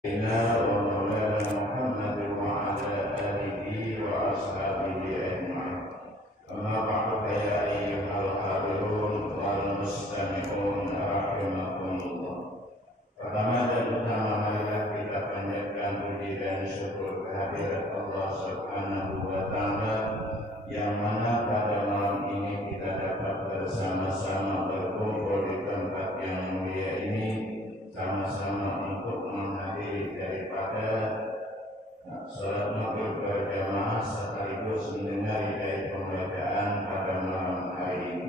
ومولانا محمد وعلى آله وأصحابه أجمعين. أما بعد فيا أيها الحاضرون والمستمعون رحمكم الله. Pertama dan utama marilah kita panjatkan puji dan syukur kehadirat Allah Subhanahu wa Ta'ala, yang mana pada malam ini kita dapat bersama-sama berkumpul di tempat yang mulia ini, sama-sama untuk menghadiri daripada salat maghrib berjamaah sekaligus mendengar dari pembacaan pada malam hari ini.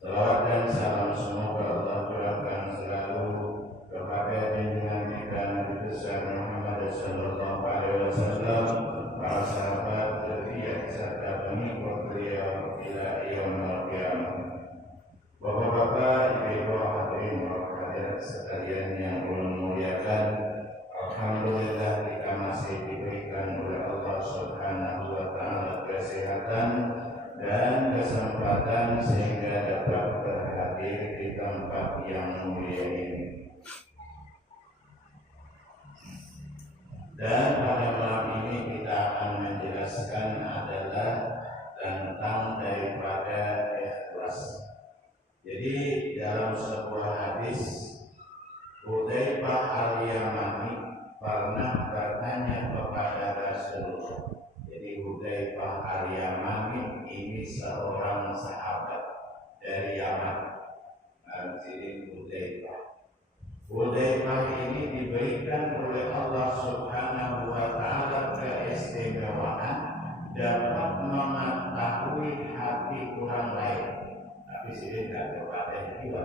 Salawat dan salam semoga Allah curahkan selalu kepada junjungan kita Nabi besar Muhammad sallallahu alaihi wasallam, para sahabat, zuriat serta pengikut beliau ila yaumil qiyamah. Bapak-bapak, ibu-ibu, hadirin hadirat sekalian yang ulun muliakan, alhamdulillah kita masih diberikan oleh Allah Subhanahu wa Ta'ala kesehatan dan kesempatan sehingga dapat berhadir di tempat yang mulia ini. Dan pada malam ini kita akan menjelaskan adalah tentang daripada ikhlas. Jadi dalam sebuah hadis, Hudzaifah al-Yamani pernah bertanya kepada Rasulullah. Jadi Hudzaifah al-Yamani ini seorang sahabat dari Yaman. Jadi Hudzaifah ini diberikan oleh Allah Subhanahu wa Ta'ala keistimewaan dapat mengetahui hati orang lain. Tapi sini tidak kepada yang jiwa.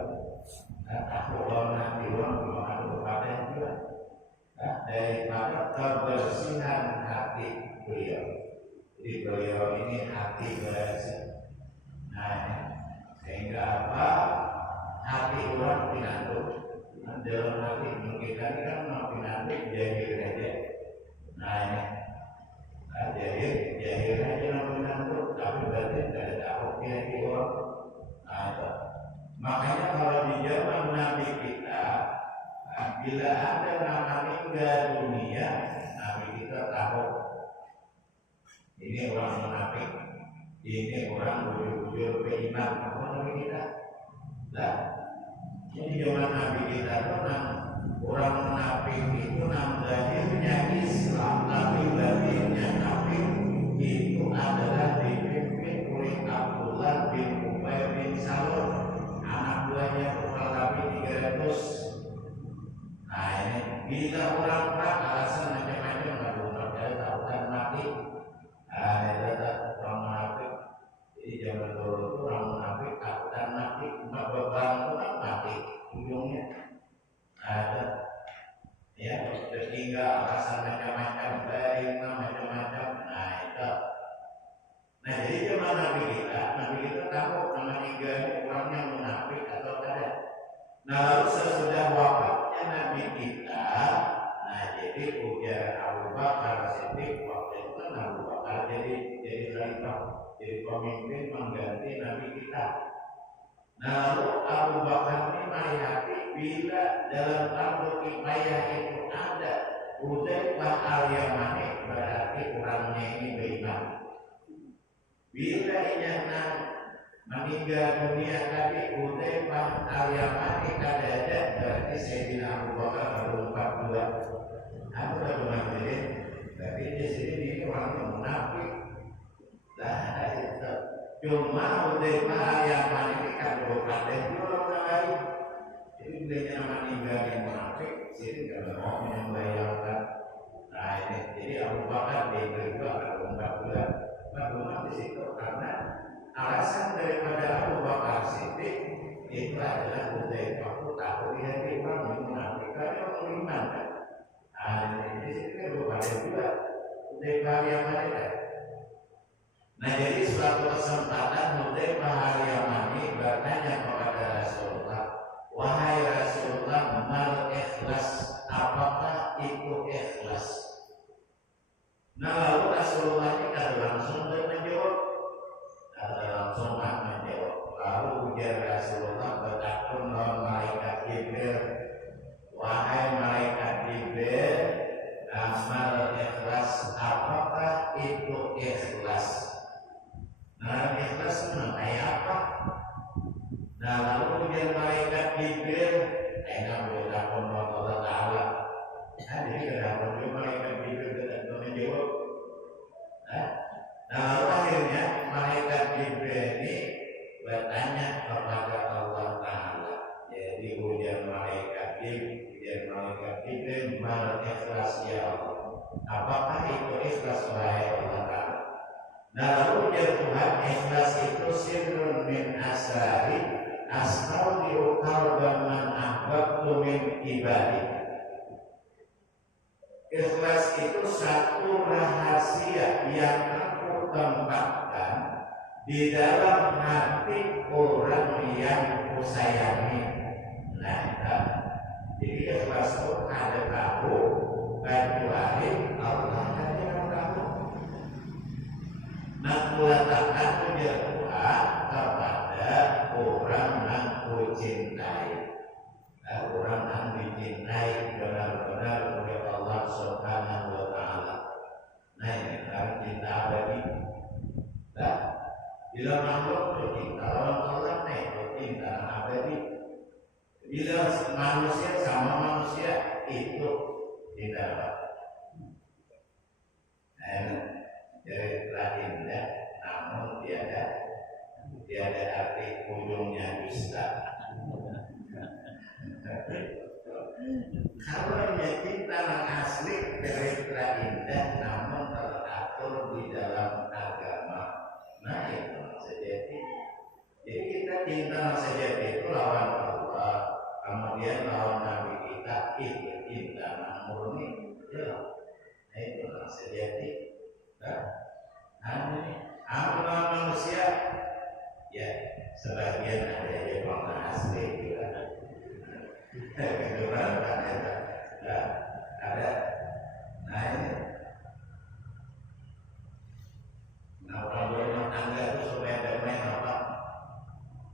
Kalau nanti orang bukan kepada yang jiwa. Daripada kebersihan hati beliau. Jadi beliau ini hati bersih. Sehingga apa? Hati orang pinantuk. Dalam hati kita ini kan mau pinantuk jahil aja. Jahil aja mau pinantuk. Tapi berarti tidak ada takut hati orang. Makanya kalau di zaman Nabi kita, bila ada nama meninggal dunia, Nabi kita tahu ini orang munafik, ini orang bujur-bujur beriman. Apa Nabi kita? Nah, di zaman Nabi kita itu orang munafik itu nama lahirnya Islam, tapi lahirnya kafir itu adalah dipimpin oleh Abdullah bin Ubay bin Salul, anak buahnya Nabi 300. Ini bila orang-orang alasan macam-macam nggak percaya tahukan Nabi. Orang munafik. Jadi zaman dulu itu orang munafik tahukan Nabi, cuma beberapa Nabi ujungnya ada. Ya, sehingga alasan macam-macam, dari macam-macam. Itu. Nah, jadi zaman Nabi kita tahu nama tiga ini orangnya munafik atau tidak. Nah, lalu sesudah wafatnya Nabi kita, jadi ujar Abu Bakar Siddiq waktu itu kan Abu Bakar jadi khalifah, jadi pemimpin mengganti Nabi kita. Nah, lalu Abu Bakar ini melihat bila dalam fardu kifayah itu ada Hudzaifah al-Yamani, berarti orangnya ini beriman. Bila inyana meninggal dunia tadi Hudzaifah al-Yamani kada ada, berarti Sayyidina Abu Bakar baru 42. Aku udah bermaksud, tapi di sini ini orang munafik. Nah, itu cuma Hudzaifah al-Yamani ini kan berkata orang lain. Jadi bila nama meninggal yang munafik, sini kada mau membayarkan. Nah, ini jadi Abu Bakar dia itu akan 42. Bagaimana di situ? Karena alasan daripada Abu Bakar Siddiq itu adalah Hudzaifah tahu dia orang munafik, karena orang iman kan. Di sini berbeda juga Hudzaifah yang ada. Nah, jadi suatu kesempatan Hudzaifah al-Yamani bertanya kepada Rasulullah, wahai Rasulullah, mal ikhlas, apakah itu ikhlas? Nah, lalu Rasulullah kita langsung menjawab. Lalu ujar Rasulullah bertakun lawan malaikat Jibril, wahai malaikat Jibril, amal ikhlas, apakah itu ikhlas? Nah, ikhlas kayak apa? Nah, lalu kemudian malaikat Jibril, enak berlakon Allah Ta'ala. Nah, jadi kenapa malaikat Jibril tidak menjawab? Nah, lalu akhirnya malaikat Jibril ini bertanya kepada Allah Ta'ala. Jadi ujian malaikat Jibril, mal ikhlas ya Allah. Apakah itu ikhlas wahai Allah Ta'ala? Nah, lalu ujian Tuhan, ikhlas itu sirrun min asari astaudiu qalban man ahbabtu min ibadi. Ikhlas itu satu rahasia yang aku tempatkan di dalam hati orang yang kusayangi. Nah, jadi ikhlas itu ada tahu kecuali Allah saja yang tahu. Nah, meletakkan puja Tuhan kepada orang yang kucintai. Orang yang dicintai benar-benar oleh Allah Subhanahu wa Ta'ala. Nah, ini kan cinta abadi. Nah, bila makhluk bercinta lawan Allah, cinta abadi. Bila manusia sama manusia itu cinta abadi. Nah, dari Latin ya, namun tiada arti ujungnya dusta. Kalau cinta yang asli dari indah namun teratur di dalam agama. Nah, itu sejati. Jadi kita cinta sejati itu lawan Allah, kemudian lawan Nabi kita itu cinta murni. Nah, itu sejati. Nah, ini amal manusia ya sebagian ada yang orang asli juga. Kebetulan ada. Nah, ini. Nah, kalau rumah tangga itu supaya damai apa?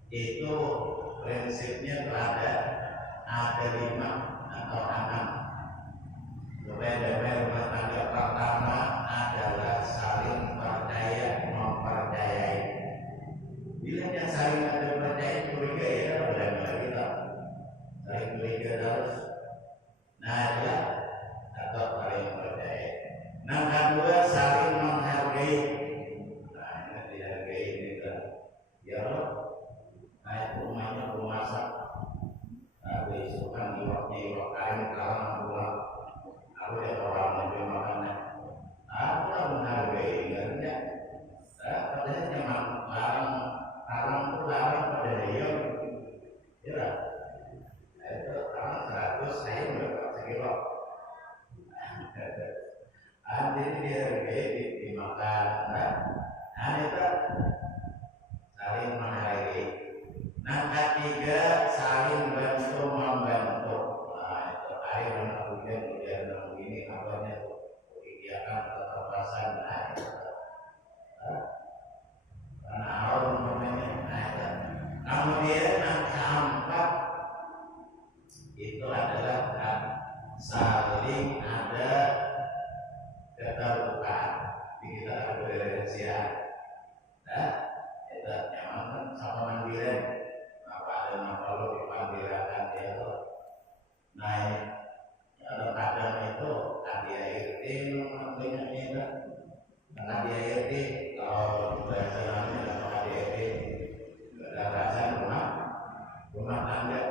Itu prinsipnya ada 5 atau 6. Supaya damai rumah tangga pertama adalah saling percaya mempercayai. Bila yang saling ada percaya curiga ya udah lagi tak. Saling curiga terus. Nah, ada atau saling percaya. Nah, kedua saling menghargai. Nah, ini dihargai ini kan. Ya Allah, kayak rumahnya masak. Nah, besokan iwak kain kalang pulang. Aku ya orang mau makannya. Aku menghargai ingatnya. Padahal memang larang itu larang pada dia. Ya. Itu orang 100 saya berapa sekilo. Jadi dihargai dimakan. Nah, itu saling menghargai. Nah, ketiga saling bantu membantu. Nah, itu air dan hujan begini kabarnya kegiatan atau perasaan. Nah, itu. Karena Allah namanya. Nah, itu. Kemudian yang keempat itu adalah saling ada keterbukaan. Kita ada berrahasiaan. Nah, itu nyaman sama mandirian. Apa ada nama lo dipandirakan dia lo. Nah, ini kalau kadang itu ADART namanya ini. ADART kalau bahasa namanya atau ADART kekerasan rumah tangga.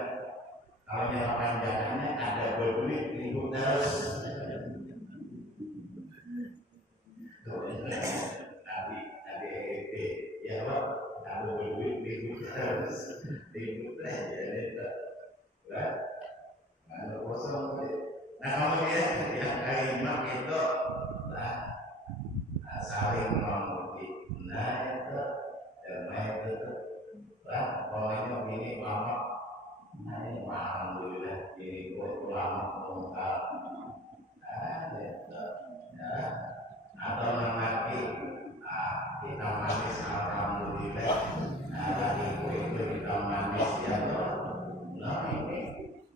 Kalau jangka panjangannya ada berduit ribut terus. Nabi EEP ya Pak, ada berduit ribut terus. Ribut aja itu. Nah, ada kosong. Nah, kemudian yang kelima itu saling memuji. Nah, itu damai itu. Lah, pokoknya begini lama. Nah, ini alhamdulillah ini kok lama mengungkap. Nah, itu. Ya. Atau mengerti kita manis alhamdulillah. Nah, lagi kue itu kita manis ya toh. Nah, ini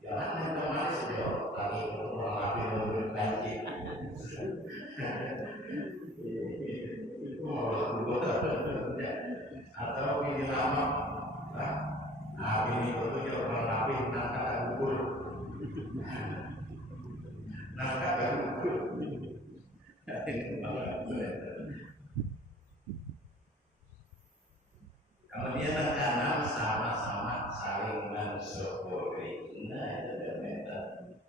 jangan yang manis itu lagi kurang lebih memberi kanji. nangka baru kemudian keenam sama-sama saling mensyukuri. Nah itu ternyata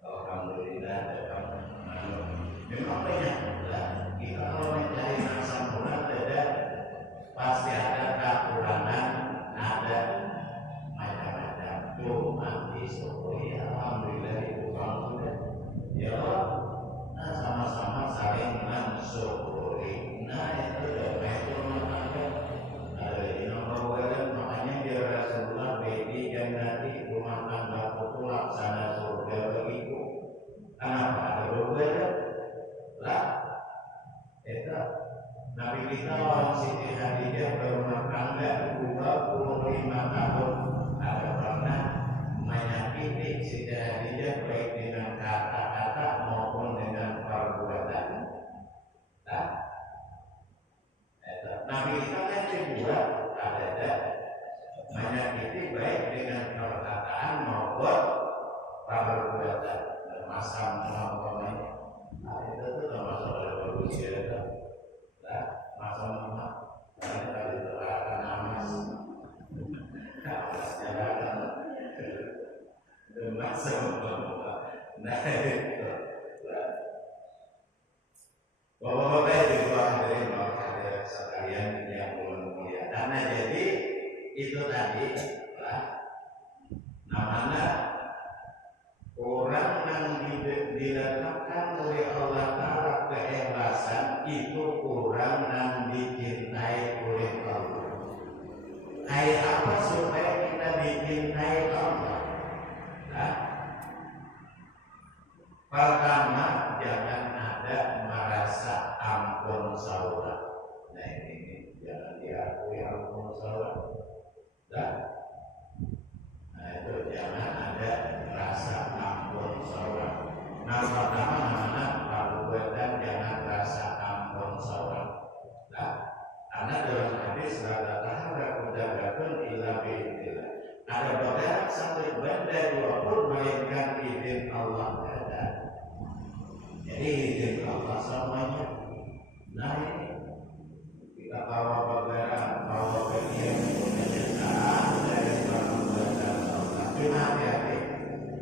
alhamdulillah dapat memang banyak lah. Kita kalau mencari yang sempurna tidak pasti ada kekurangan, ada macam-macam. Cuma disyukuri alhamdulillah itu sudah ya Allah. Nah sama-sama saling mensyukuri. Nah itu itu ada di nomor wajib. Makanya dia Rasulullah bedi yang nanti rumah tangga itu laksana surga begitu. Kenapa ada wajib? Lah, itu Nabi kita orang Siti Khadijah berumah tangga 25 tahun. Ada pernah menyakiti Siti Khadijah baik dengan kata-kata maupun dengan perbuatan. Nah, Nabi kita kan dibuat ada menyakiti baik dengan perkataan maupun perbuatan. Masam namanya. Nah itu tuh termasuk ada bagus ya. Nah masam nama. Karena tadi terkata namas. Namasnya kan. Masam nama. Nah itu. Bapak-bapak itu hadirin bapak sekalian yang mulia. Karena jadi itu tadi namanya orang yang diletakkan oleh Allah Ta'ala keikhlasan itu orang yang dicintai oleh Allah. Kayak apa supaya kita dicintai Allah? Nah, pertama jangan ada merasa ampun saudara. Nah ini jangan diakui ampun saudara. Nah itu jangan ada rasa ampun saudara. Nah pertama namanya perbuatan jangan rasa ampun saudara. Nah, karena dalam hadis berkata kudaratun illa bi'idillah. Ada barang sampai benda 20 melainkan izin Allah ada. Jadi izin Allah semuanya. Nah ini kita bawa barang, bawa bagian kenyataan dari perbuatan Allah. Cuma hati-hati.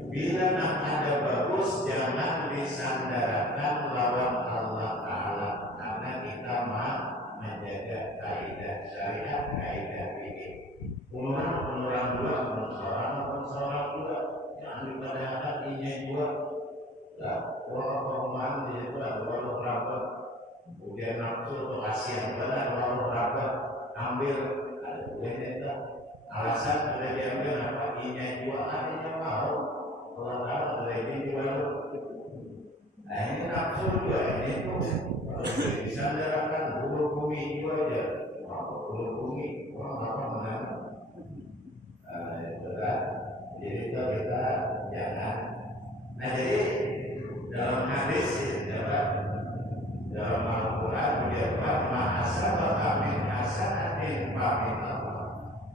Bila nak ada bagus jangan disandarakan lawan Allah Ta'ala. Karena kita mau menjaga kaidah syariat, kaidah fikih. Penurang dua, pensorang dua. Jangan dipadahkan inya dua. Orang perumahan di situ ada walau rapat. Kemudian nafsu atau kasihan benar walau rapat. Ambil, ada itu. Alasan sudah diambil apa? Inya dua, artinya mau. Allah Ta'ala sudah dijual. Nah ini nafsu juga ini itu. Kalau disandarakan bulu bumi juga aja. Bulu bumi, orang apa menang? Jadi kita jangan. Nah jadi dalam hadis dalam Al-Quran dia ma'asabaka min hasanatin famin Allah.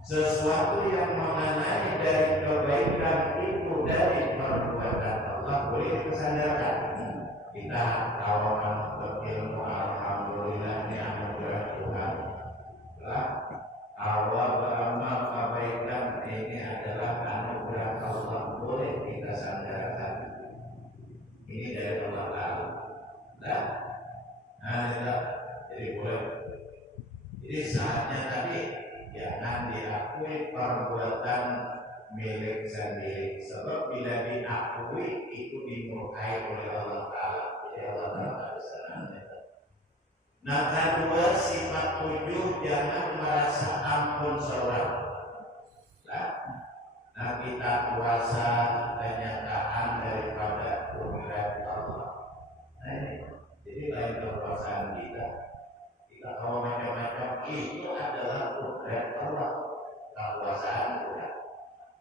Sesuatu yang mengenai dari kebaikan itu dari perbuatan Allah boleh disandarkan. Kita tawakan berilmu alhamdulillah ini anugerah Tuhan. Awal beramal kebaikan ini adalah anugerah Allah, boleh kita sandarkan. Ini dari Allah Ta'ala. Nah, jadi boleh. Jadi saatnya tadi jangan diakui perbuatan milik sendiri. Sebab bila diakui itu dimurkai oleh Allah Ta'ala. Jadi Allah Ta'ala sana. Nah kedua sifat 7 jangan merasa ampun seorang. Nah kita puasa kenyataan daripada kudrat Allah. Nah ini jadi lain kekuasaan kita. Kita kalau macam-macam itu adalah kudrat Allah, kekuasaan Tuhan.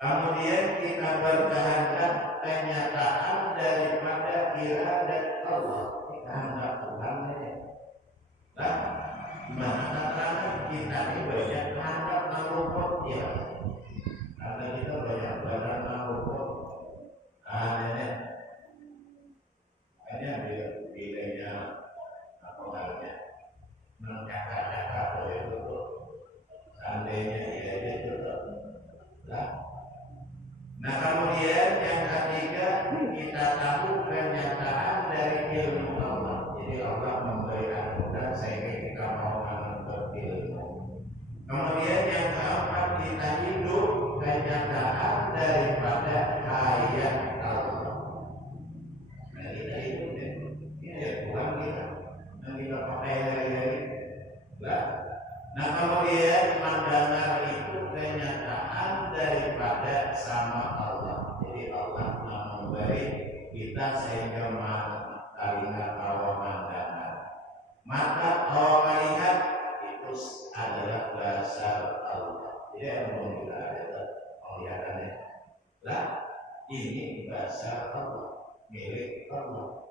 Kemudian kita berkehendak kenyataan daripada iradat Allah. Kita hendak Tuhan ini. Nah, mana kita ini banyak hendak naluput ya. Karena kita banyak badan naluput. Hanya ilmu Allah. Jadi Allah memberi anugerah sehingga kita mau menuntut ilmu. Kemudian yang keempat, kita hidup kenyataan daripada ayat Allah. Nah, kita hidup ya, ini ayat Tuhan kita yang kita pakai hari-hari. Nah, kemudian mendengar itu kenyataan daripada sama Allah. Jadi Allah memberi kita sehingga telinga awam mendengar, mata awam melihat, itu adalah bahasa Allah. Jadi yang kita ada penglihatannya. Lah, ini bahasa Allah, milik Allah.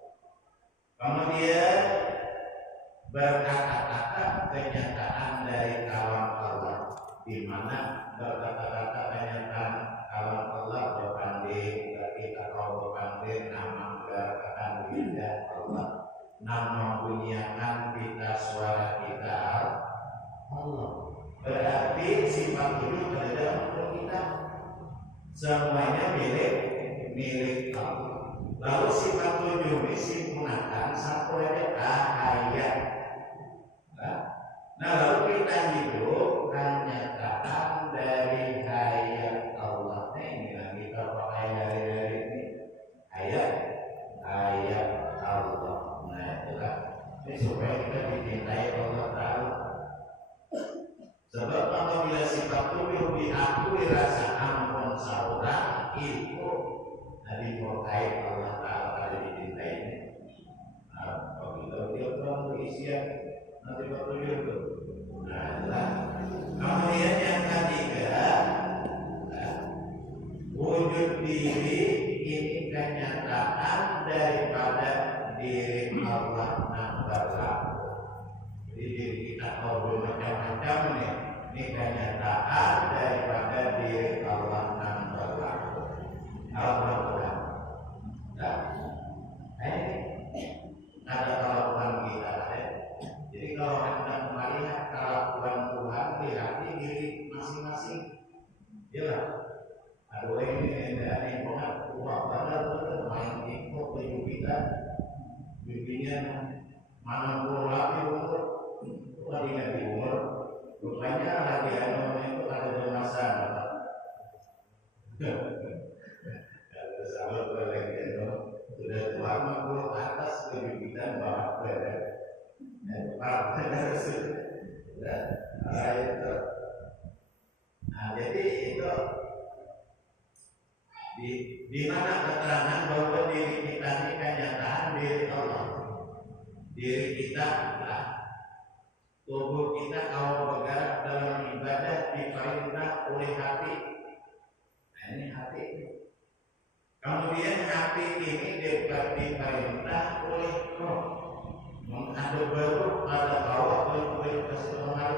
Kemudian berkata-kata kenyataan dari kalam Allah, di mana berkata-kata kenyataan kalam Allah berpanding, kita kau berpanding nama berkata benda Allah, nama bunyiakan kita suara kita Allah. Berarti sifat itu ada dalam kita, semuanya milik Allah. Lalu sifat tujuh disimpulkan satu ayat. Nah, lalu kita hidup kenyataan dari ayat Allah. Nah, ini yang kita pakai hari-hari ini, ayat Allah. Nah, itulah ini supaya kita dicintai Allah Ta'ala. Sebab apabila sifat tujuh diakui rasa ampun seorang, itu dimurkai Allah Ta'ala pada dicintainya. Nah, apabila dia telah berisian nanti bertujuh itu. Nah, kemudian yang ketiga, wujud diri ini kenyataan daripada diri Allah yang berlaku. Jadi diri kita kalau macam-macam nih, ini kenyataan daripada diri Allah yang berlaku. Allah Tuhan. Nah, ini ada kelakuan kita. Jadi kalau Anda melihat kelakuan Tuhan, lihat diri masing-masing. Jelas. Aduh, ini dari banget uang padahal main ikut baju kita, bibinya mana puluh lagi umur, itu lagi nggak di umur. Rupanya lagi itu ada bermasalah. Kalau sahabat lagi sudah tua 50 atas kebibitan bawa berat. Nah, jadi itu di mana keterangan bahwa diri kita ini kenyataan diri Allah. Diri kita, tubuh kita kalau bergerak dalam ibadah diperintah oleh hati. Nah, ini hati. Kemudian hati ini diperintah oleh roh. Mengaduk baru pada bawah oleh keseluruhan.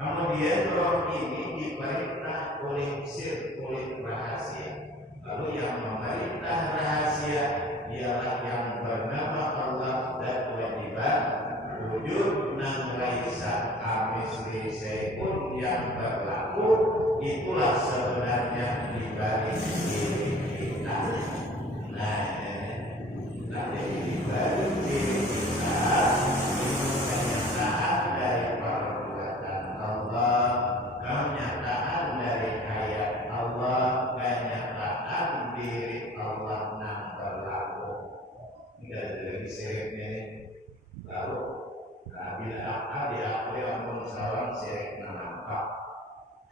Kemudian roh ini diperintah oleh sir, oleh rahasia. Lalu yang memerintah rahasia ialah yang bernama Allah dan kewajiban wujud nan laisa kamisli syai'un yang berlaku. Itulah sebenarnya di balik diri kita. Nah, di balik diri kita kenyataan dari perbuatan Allah, kenyataan dari ayat Allah, kenyataan diri Allah yang berlaku. Ini dari siriknya. Lalu bila apa diakui ampun seorang sirik nampak,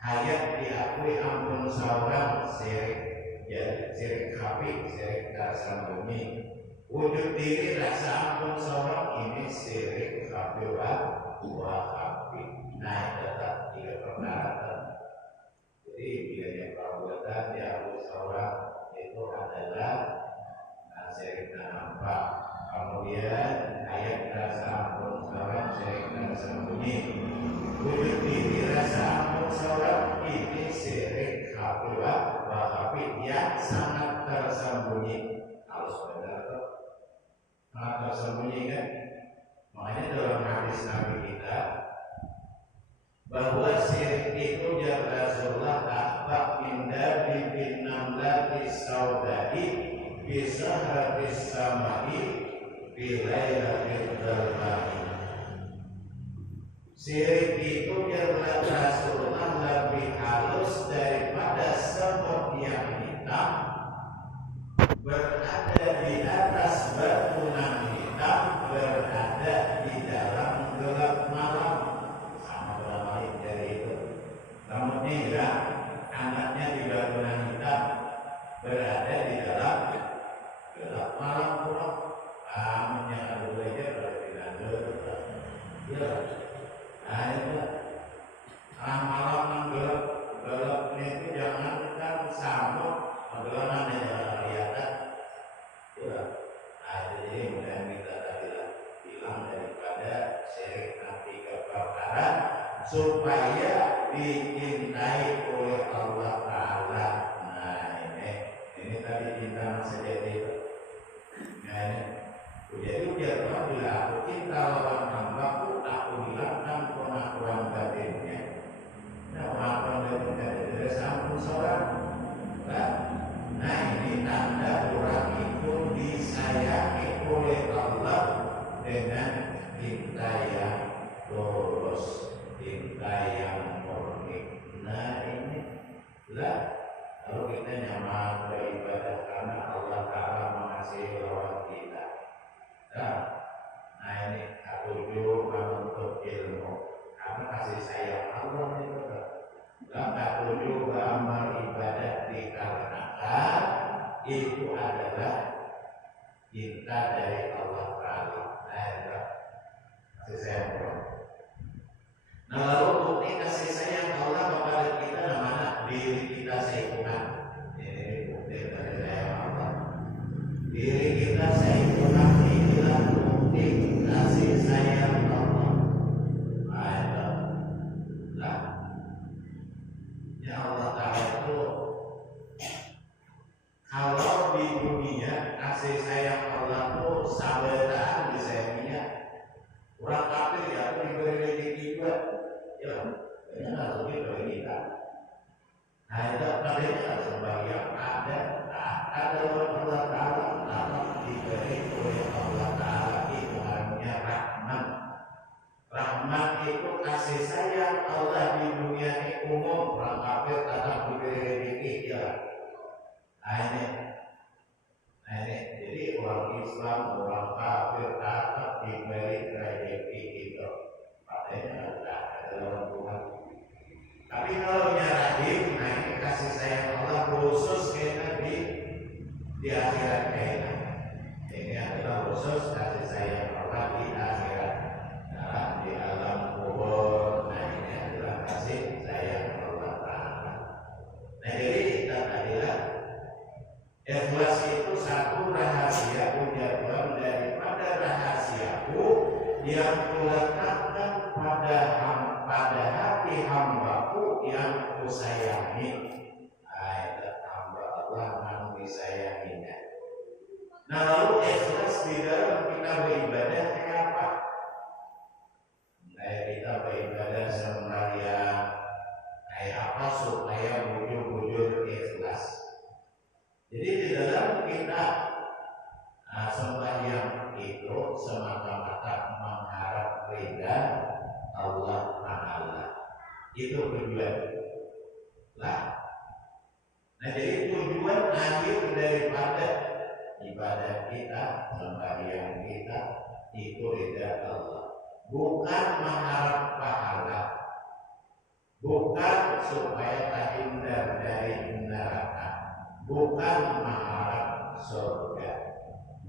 hayat diakui ampun seorang sirik, ya sirik kafir, sirik tersembunyi. Wujud diri rasa ampun seorang ini sirik kafir wa kafir. Nah, tetap tiga persyaratan. Jadi bila yang perbuatan diakui seorang itu adalah sirik nampak. Kemudian ayat rasa ampun seorang sirik tersembunyi. Wujud diri rasa ampun seorang ini sirik kafir wa kafir yang sangat tersembunyi. Harus benar tuh, sangat tersembunyi kan? Makanya dalam hadis Nabi kita bahwa syirik itu ya Rasulullah akbar minda bibin namlati saudari bisa hadis samai bilailatil dzalmati. Sirik itu kata Rasulullah lebih halus daripada semut yang hitam berada di atas batu nan hitam berada di dalam gelap malam. Sama beramai dari itu. Rambutnya hilang, anaknya di batu nan hitam berada di dalam gelap malam pula. Rambutnya ada belajar kalau tidak ada. Ya. Nah itu malam yang gelapnya itu jangan kan sambut penggelangan yang kelihatan. Ya. Nah jadi mudah kita tadi bilang daripada syirik nanti kebakaran supaya dicintai oleh Allah Taala. Nah ini tadi cinta masa jadi itu. Nah ini jadi biar bila aku cinta lawan hambaku, aku hilangkan pengakuan batinnya. Nah, pengakuan batinnya dari sampun seorang. Nah, ini tanda orang itu disayangi oleh Allah dengan cinta yang tulus, cinta yang murni. Nah, ini lah. Kalau kita nyaman beribadah karena Allah Taala mengasihi lawan kita. Nah ini ketujuh menuntut ilmu karena kasih sayang Allah itu. Ketujuh beramal ibadah dikarenakan itu adalah cinta dari Allah Taala. Nah itu kasih sayang Allah. Nah lalu bukti kasih sayang Allah kepada kita namanya diri kita seimbang. Ini bukti kasih sayang Allah. Diri kita seimbang inilah bukti kasih sayang Allah. Nah, ya Allah Ta'ala itu kalau di dunia kasih sayang Allah itu sabaran disayanginya orang kafir ya diberi rezeki juga ya ini harus diberi kita. Nah itu padanya sebagai ada orang Allah Ta'ala diberi oleh Allah Ta'ala itu namanya rahmat. Rahmat itu kasih sayang Allah di dunia ini umum. Orang kafir tetap diberi rezeki ya. Nah ini jadi orang Islam, orang kafir tetap diberi rezeki itu. Padahal ada orang Tuhan. Tapi kalau nyarahin, nah ini kasih sayang Allah khusus kena di akhirat kena. Ini adalah khusus kasih sayang Allah di akhirat. Nah, di alam kubur. Nah ini adalah kasih sayang Allah Ta'ala. Nah jadi kita tadilah ikhlas itu satu rahasia ucapan daripada rahasiaku yang kuletakkan pada hati hambaku yang kusayangi. Hamba Allah yang disayanginya. Nah lalu ikhlas di dalam kita beribadah kayak apa? Kayak kita beribadah sembahyang kayak apa supaya bujur-bujur ikhlas. Jadi di dalam kita sembahyang itu semata-mata mengharap ridha Allah Ta'ala. Itu tujuan lah. Nah jadi tujuan akhir daripada ibadah kita, sembahyang kita itu ridha Allah. Bukan mengharap pahala, bukan supaya terhindar dari neraka, bukan mengharap surga.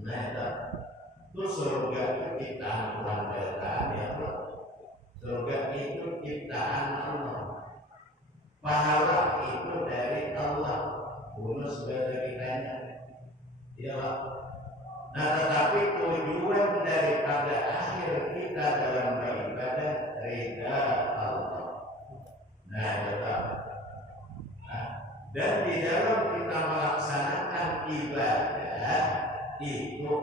Nah itu surga itu ciptaan Tuhan ya Allah. Surga itu ciptaan Allah. Pahala itu dari Allah. Bonus dari kitanya. Ya Allah. Nah tetapi tujuan daripada akhir kita dalam beribadah ridha Allah. Nah tetap. Dan di dalam kita melaksanakan ibadah itu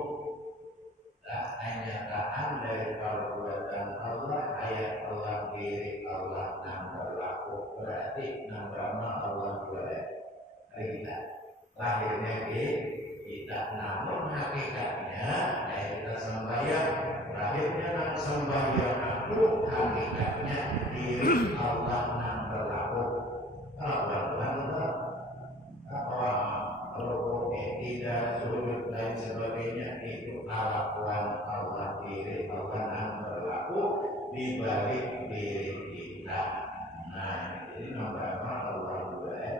kenyataan dari perbuatan Allah, ayat Allah, diri Allah yang berlaku berarti nama Allah ridha. Lahirnya kita, namun hakikatnya kita sembahyang aku hakikatnya diri Allah yang berlaku. Kalau tidak sujud dan sebagainya itu kelakuan Allah, diri Allah yang berlaku di balik diri kita. Nah, jadi nama Allah juga ya.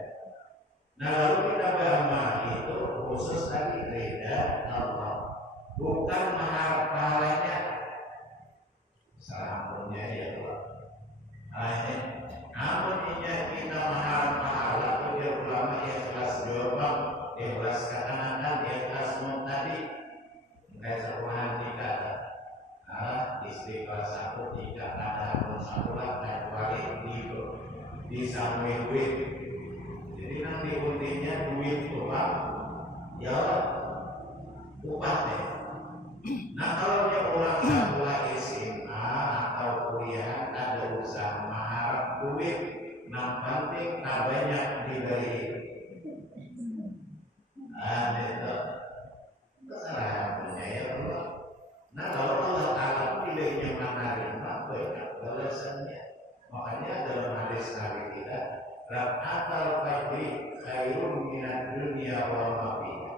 Nah, lalu kita beramal itu khusus tadi ridha Allah, bukan mahar pahalanya. Salamnya ya Allah. Namun ini kita mahar pahala itu ulama ikhlas jawab, ikhlas katakan, ikhlas tadi. Kayak seruan tiga, istiqlal satu tiga ada pun sakulah kecuali di samping duit. Jadi nanti intinya duit upah, ya upah deh. Nah kalau dia orang sekolah SMA atau kuliah ada usaha mahar duit, nah penting tak banyak diberi. Itu kesalahan punya ya Allah. Nah kalau Allah Taala pilihnya menerima banyak balasannya. Makanya dalam hadis Nabi kita, rakaatul fajri khairun minad dunya wa ma fiha.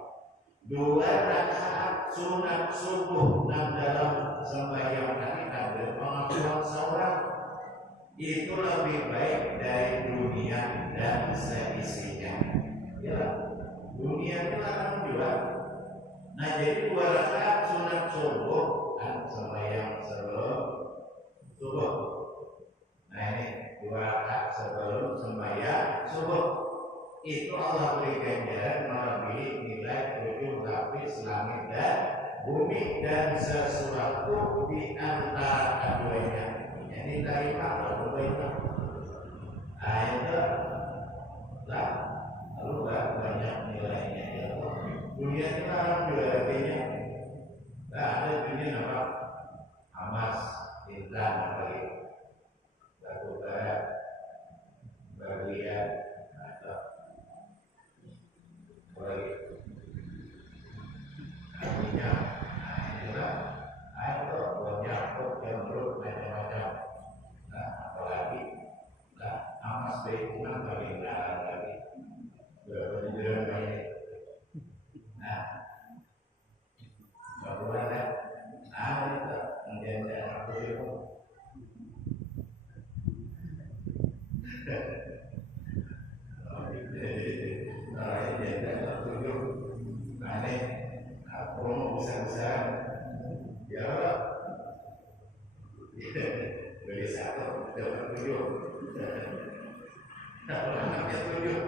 2 rakaat sunat subuh dan dalam sembahyang tadi ada pengakuan seorang itu lebih baik dari dunia dan seisinya. Ya, dunia itu akan juga. Nah jadi 2 rakaat sunat subuh dan sembahyang sebelum subuh. Nah ini 2 rakaat sebelum sembahyang subuh itu Allah beri ganjaran melebihi nilai 7 lapis langit dan bumi dan sesuatu di antara keduanya. Ini dari apa? Nah itu lah, lalu banyak nilainya ya Allah. Dunia kita alhamdulillah artinya nggak ada dunia apa emas, intan, apalagi batu bara, berlian, atau apalagi minyak. Nah itulah atau banyak jamrut macam-macam. Nah apalagi emas berhitungan paling dalam lagi berjalan banyak. Nah bagaimana? Itu menjadi aku itu. Besar-besar ya beli satu dapat 7 anaknya 7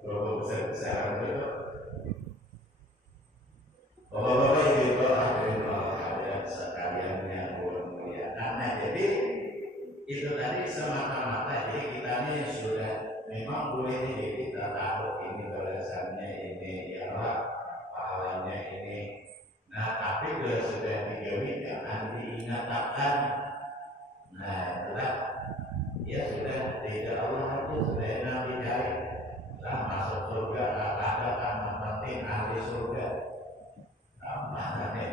kalau besar-besar itu bapak-bapak ibu ada sekalian yang mulia. Nah jadi itu tadi semata-mata jadi kita ini sudah memang boleh jadi kita tahu ini balasannya ini ya pahalanya ini. Nah tapi kalau sudah digawi jangan diingatkan. Nah itulah ya sudah tidak Allah itu sudah nanti cari lah masuk surga lah ada kan penting ahli surga mana nih.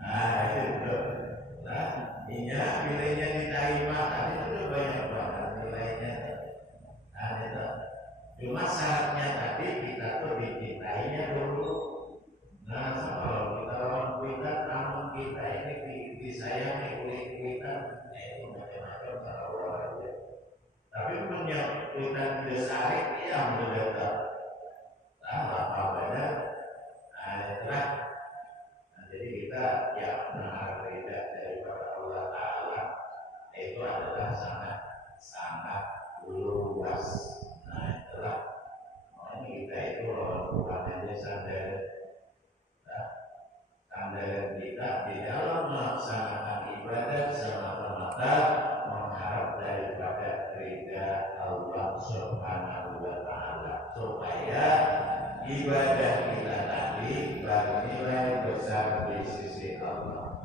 Nah itu lah iya pilihnya diterima tadi itu banyak banget nilainya. Nah itu cuma syaratnya tadi kita tuh dicintainya dulu. Nah kalau kita orang kita namun kita ini disayangi oleh kita itu macam-macam cara orang aja. Tapi punya kita disarik yang berdekat. Nah apa benar? Nah itulah. Nah, jadi kita ya benar tidak daripada Allah Taala itu adalah sangat luas. Nah itulah. Kita itu orang Tuhan aja sadar kita di dalam melaksanakan ibadah semata-mata mengharap daripada ridha Allah Subhanahu wa Ta'ala supaya ibadah kita tadi bernilai besar di sisi Allah.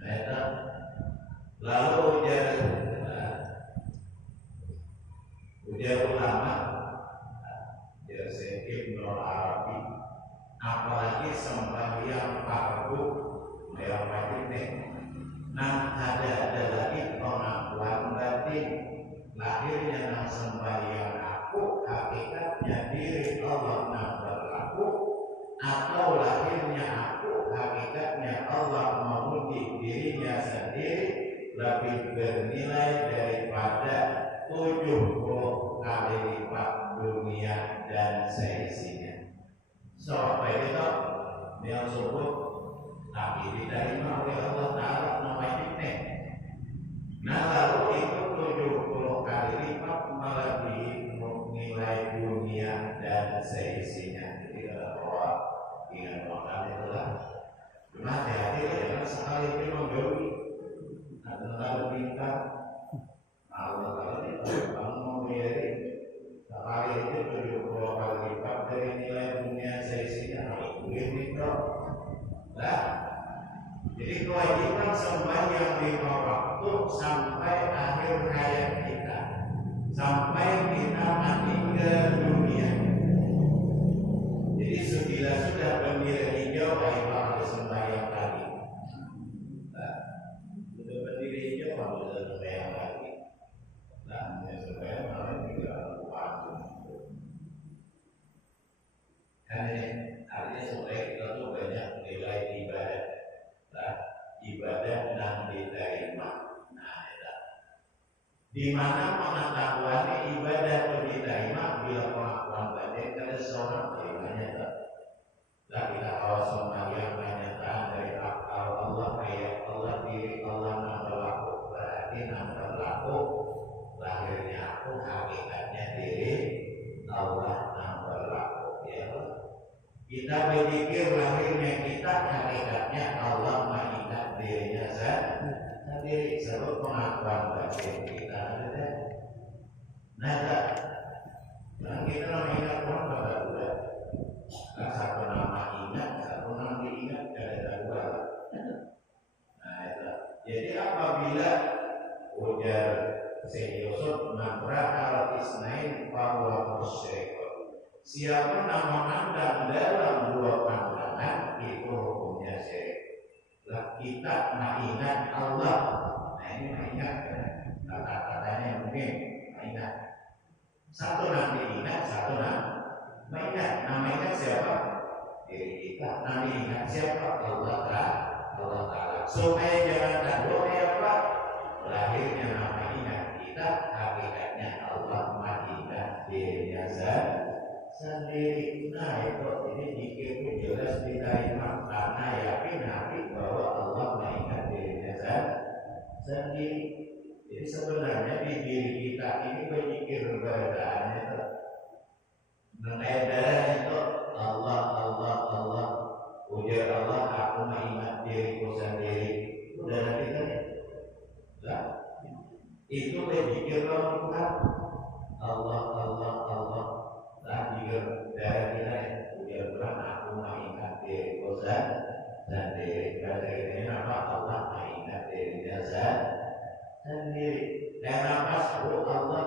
Nah, lalu ujar ulama Ibnu Arabi apalagi sembahyang fardu yang wajib nih. Nah ada lagi pengakuan batin, lahirnya nang sembahyang aku hakikatnya diri Allah nang berlaku, atau lahirnya aku hakikatnya Allah memuji dirinya sendiri lebih bernilai daripada 70 kali lipat dunia dan seisinya. Sampai itu yang sebut tapi diterima oleh Allah Ta'ala namanya. Nah lalu itu 70 kali lipat melebihi nilai dunia dan seisinya. Jadi kalau ingat makan itulah cuma hati-hati jangan sekali itu menggawi atau terlalu pintar. Allah kalau itu kamu mau beri sekali itu 70 kali lipat dari nilai dunia seisinya. Begitu lah. Jadi kewajiban sembahyang 5 waktu sampai akhir hayat kita, sampai kita mati ke dunia. Jadi bila sudah bendera hijau, ayo harus sembahyang lagi. Nah, sudah bendera hijau harus sembahyang lagi. Nah, sembahyang malam juga waktu. Karena artinya supaya kita tuh banyak nilai ibadah. Ibadah yang diterima. Nah, ya. Di mana pengetahuan ibadah itu diterima bila pengakuan batin ada seorang terimanya tak. Lah kita awas sembahyang kenyataan dari akal Allah, ayat Allah, diri Allah yang berlaku, berarti yang berlaku lahirnya aku hakikatnya diri Allah yang berlaku. Ya. Kita berpikir lahirnya kita hakikatnya Allah mengikat dirinya sendiri. Sebab pengakuan batin kita ada. Nah, kita mengingat Tuhan pada dua. Satu nama ingat, satu nama diingat, ada dua. Nah, itu. Jadi apabila ujar Syekh Yusuf nabrakal isnain bahwa musyrik. Siapa nama anda dalam dua pandangan itu hukumnya syirik. Lah kita mengingat Allah. Nah ini mengingat kata-katanya mungkin mengingat. Satu nanti ingat, satu nanti mengingat. Nama ingat siapa? Diri kita. Nama ingat siapa? Allah Ta'ala. Supaya jangan takut apa? Lahirnya nama ingat kita, hakikatnya Allah mengingat dirinya sendiri. Nah itu ini dikirku jelas diterima karena yakin hati bahwa Allah mengingat dirinya sendiri. Jadi sebenarnya di diri kita ini berpikir keberadaannya itu mengenai itu Allah. Ujar Allah aku mengingat diriku sendiri. Itu darah kita ya. Nah, itu berpikir Tuhan Allah. Jika dari kita ujar Tuhan aku mengingat diriku sendiri. Dari ini apa Allah mengingat dirinya sendiri. Dan apa Allah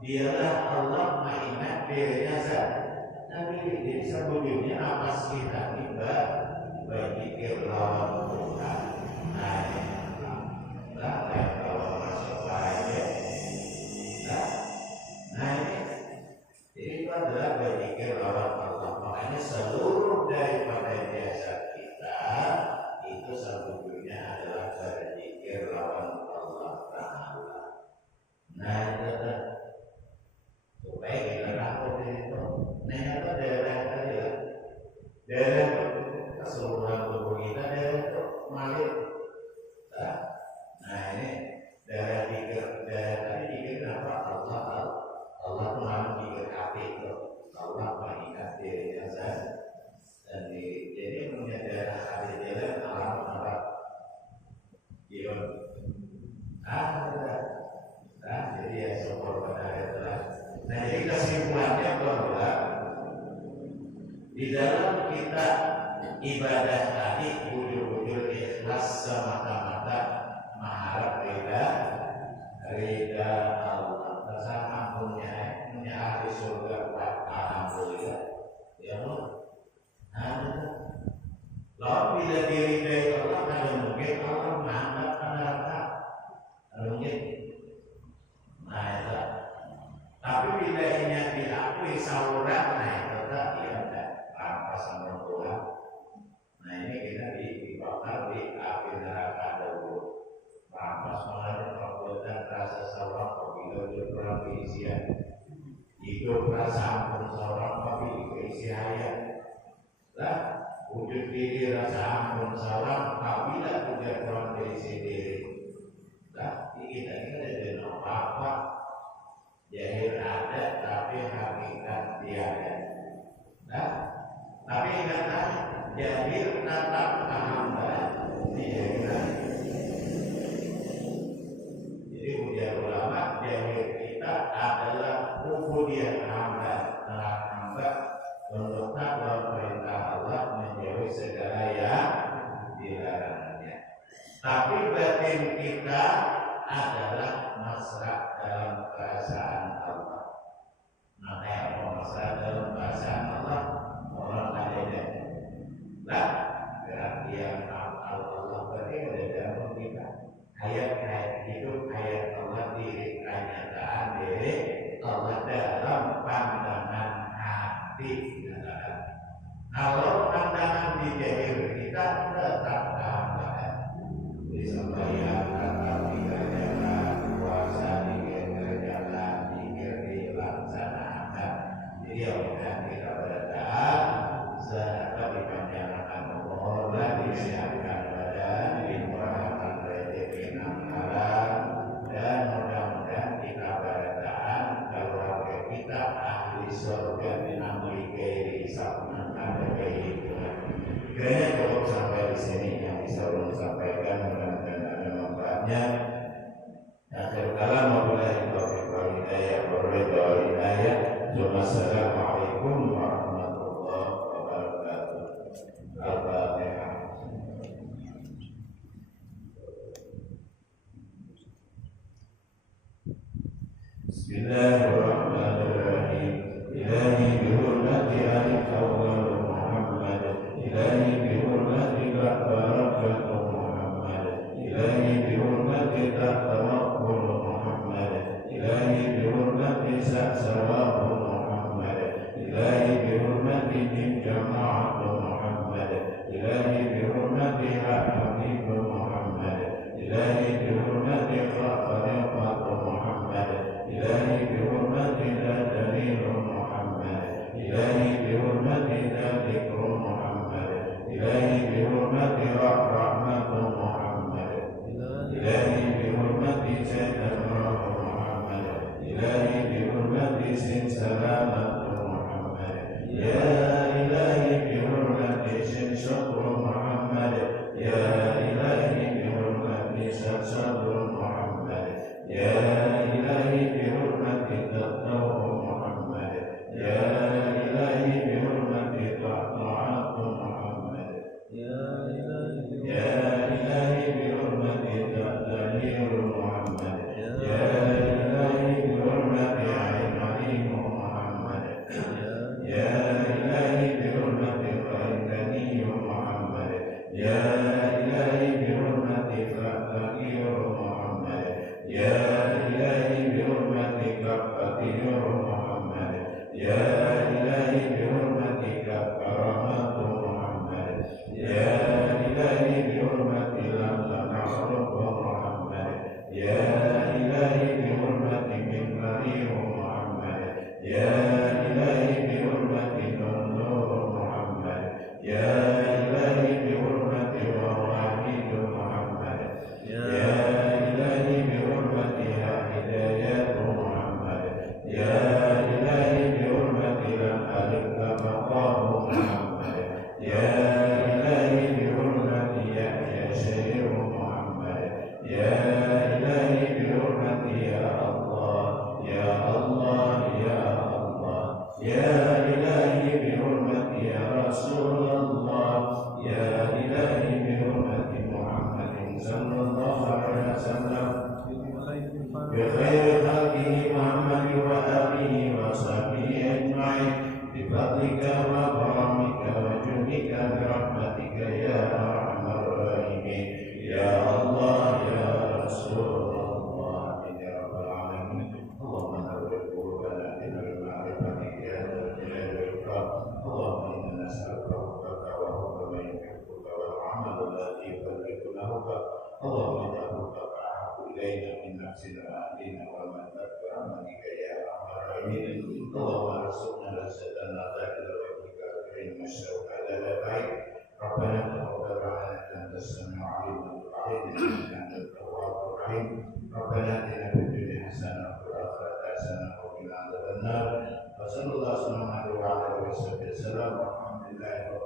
dialah Allah mengingat dirinya sendiri. Jadi sebelumnya apa kita tiba berpikir lawan Tuhan. Nah kalau masuk aja. Nah ini itu adalah berpikir lawan Allah. Makanya seluruh daripada jasa kita itu sebetulnya adalah berpikir lawan Allah Ta'ala. Nah itu supaya kita takut itu. Nah itu daerah tadi lah. Daerah keseluruhan tubuh kita daerah itu malik. Nah ini daerah pikir, daerah tadi pikir apa? Allah Tuhan pikir hati itu. Allah mengingat dirinya sendiri. Jadi punya daerah hati daerah alam apa? Jiwa. Jadi ya syukur pada itulah. Nah jadi kesimpulannya bahwa di dalam kita ibadah tadi ujur-ujur ikhlas semata-mata mengharap ridha Allah bersama punya ahli surga. Alhamdulillah ya Allah. Nah Lah, wujud diri rasa ampun salam apabila kejatuhan diri sendiri. Lah, kita ini ada apa-apa. Jahil ada, tapi hakikat tiada. Nah, tapi ingatlah, jahil tetap hamba tiada. Jadi ujar ulama, jahil kita adalah ubudiyah hamba, telah hamba untuk taat perintah Allah, menjauhi segala yang dilarangnya. Tapi batin kita adalah masrah dalam perasaan Allah. Maka yang masrah dalam perasaan Allah, orang ada yang lah gerak dia Allah berarti ada dalam kita. Hayat hidup, hayat Allah, diri kenyataan diri Allah dalam pandangan hati. Kalau pandangan di jahil kita tetap tambahan disampaikan kata tiga jalan, puasa tiga jalan, pikir dilaksanakan. Jadi yang kita berdoa serta dipanjangkan umur dan disiapkan badan, dimurahkan rezeki halal, dan mudah-mudahan kita berdoa keluarga kita ahli surga dinamai kiri sabnan ada kehidupan. Kiranya cukup sampai di sini yang bisa ulun sampaikan, mudah-mudahan ada manfaatnya. Akhir kalam wabillahi taufiq wal hidayah wal hidayah. Assalamualaikum warahmatullahi wabarakatuh. Al-Fatihah. Bismillahirrahmanirrahim. Ilahi bihurmati alif awal Muhammad, ilahi bihurmati barakatuh Muhammad, ilahi bihurmati tawakkul Muhammad, ilahi bihurmati sa'sawahu Muhammad, ilahi bihurmati jama'at Muhammad, ilahi bihurmati habib Muhammad, ilahi bihurmati khaliqat Muhammad, ilahi bihurmati dalil Muhammad, ilahi bihurmati dzikr Muhammad, ilahi bihurmati rahmat Muhammad, ilahi bihurmati sayyidina Muhammad, ilahi bihurmati salamat Muhammad, ya ilahi bihurmati syukr Muhammad, ya ilahi bihurmati sadr Muhammad, ya ilahi bihurmati taqwa Muhammad, ya ilahi bihurmati ta'at Muhammad, ya ilahi bihurmati ta'dil Muhammad, ya ilahi bihurmati alim Muhammad, ya ilahi bihurmati qaidani Muhammad, ya ilahi bihurmati fakir Muhammad, ya ilahi bihurmati kafatir Muhammad, ya ilahi bihurmati karamat Muhammad, ya ilahi bihurmati lam tan'aruf Muhammad, ya ilahi bihurmati minbari Muhammad, ya ilahi bihurmati nur Muhammad, ya ilahi bihurmati wahid Muhammad, ya ilahi bihurmati hidayat Muhammad, ya ilahi bihurmati lam alif maqam Muhammad, ya ilahi bihurmati ya syekh Muhammad, ya ilahi bihurmati ya Allah, ya Allah, ya Allah, ya ilahi bihurmati ya Rasulullah, ya ilahi bihurmati Muhammadin sallallahu alaihi wasallam, bi khairi khalqihi Muhammad wa alihi wa sahbihi ajma'in, bi fadlika wa karamika wa judika bi rahmatika ya arhamar rahimin, ya Allah, ya Rasulullah, ya rabbal alamin. Allahumma nawwir qulubana bil ma'rifatika ya dzal jalali wal ikram. Allahumma inna nas'aluka hubbaka wa hubba man yuhibbuka wal 'amala alladhi yuballighuna hubbaka. Allahumma ij'al hubbaka ahabbu ilayna min nafsina wa ahlina wa man bi-rahmatika ya arhamar rahimin. Allahumma arzuqna lazzatan nadha'ila wa bika karim masyarakat إنك أنت التواب الرحيم ربنا آتنا في الدنيا حسنة وفي الآخرة حسنة وقنا عذاب النار وصلى الله وسلم على وعلى آله وصحبه وسلم والحمد لله رب